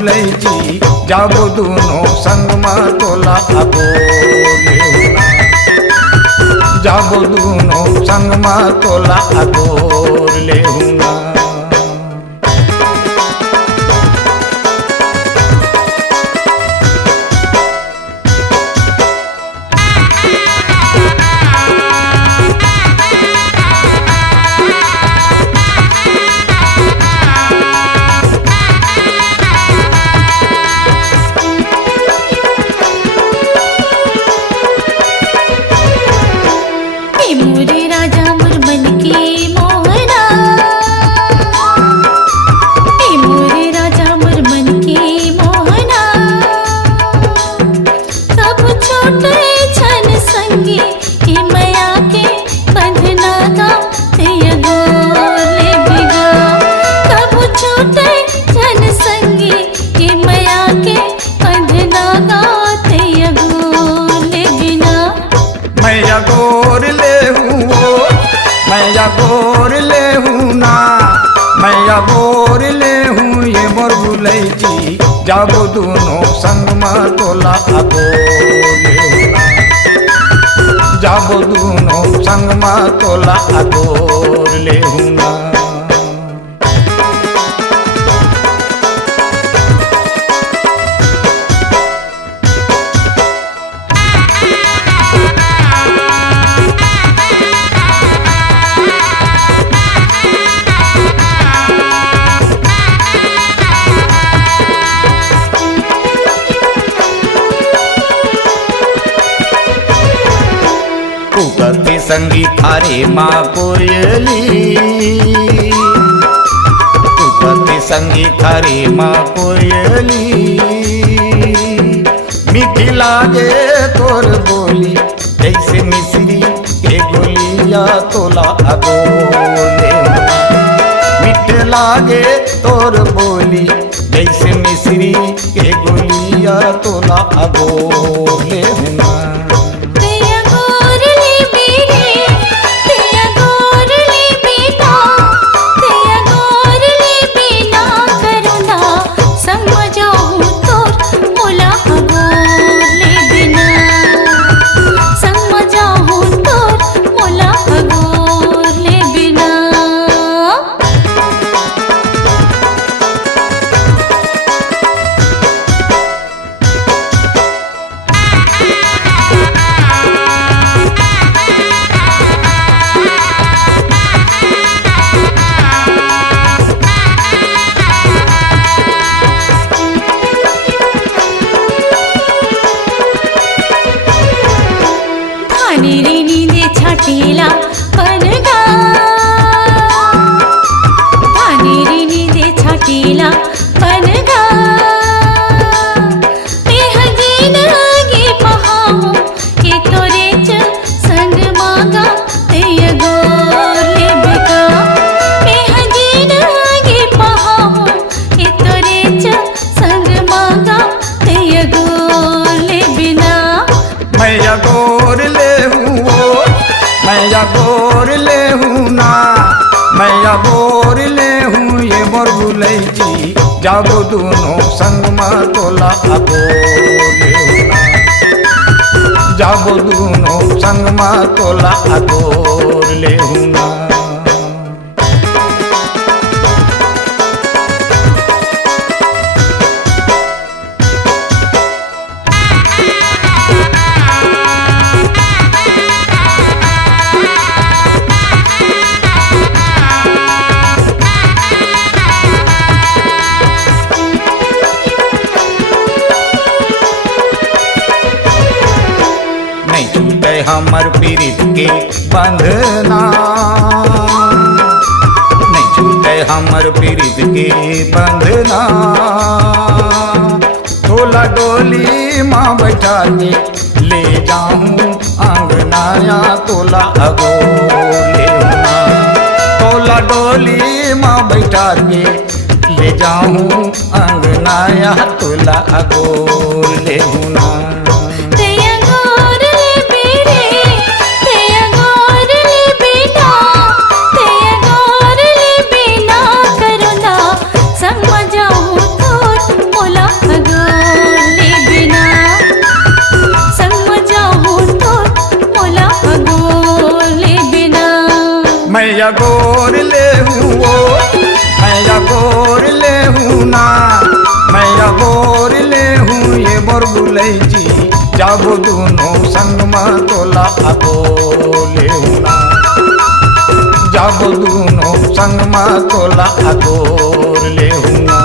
भुलैची जब दुनो संग में तोला अगोर जब दुनो संग में तोला अगोर लेहुना। मोरे राजा मोर मन के मोहना, मोरे राजा मोर मन के मोहना, सब छोटे छन संगे के मया के बंधना गा तेया गोले बिगा। सब छोटे छन संगे के मया के बंधना गा तेया गोले बिना। मैया गोर मैया गोर ले हूँ ना, मैया गोर ले हूँ ये मोर भुलैची जब दोनों संग में तोला अगोर लेहुना। जब दोनों संग में तोला अगोर लेहुना। उगते संगी थारे माँ कोयली, उगते संगी थारे माँ कोयली। मीठी लागे तोर बोली जैसे मिश्री के गोलिया तोला अगोर लेहुना। मीठ लागे तोर बोली जैसे मिश्री के गोलिया तोला अगोर लेहुना। रे नींदे छाटेला पनगा, धाने रे नींदे छाटेला पनगा। बेहजीन गे पहाऊ के तोरे च संग मांगा तेया गोर ले बिका। बेहजीन गे पहाऊ के तोरे च संग मांगा तेया गोर ले बिना। मैया गोर ले मैया गोर ले हूँ ना, मैया गोर ले हूँ ये मोर भुलैची जब दोनों संग में तोला अगोर लेहुना। जब दोनों संग में तोला अगोर लेहुना। हमर पीरित के बंधना, नहीं छूटे हमर पीरित के बंधना। तोला डोली माँ बैठा के ले जाऊं आंगनाया तोला अगोर लेहुना। तोला डोली माँ बैठा के ले जाऊं आंगनाया तोला अगोर लेहुना। मोला अगोर ले हूँ वो, मैं अगोर ले हूँ ना, मैं अगोर ले हूँ ये मोर बुलैची, जब दोनों संग में तोला अगोर ले हूँ ना, जब दोनों संग में तोला अगोर ले हूँ ना।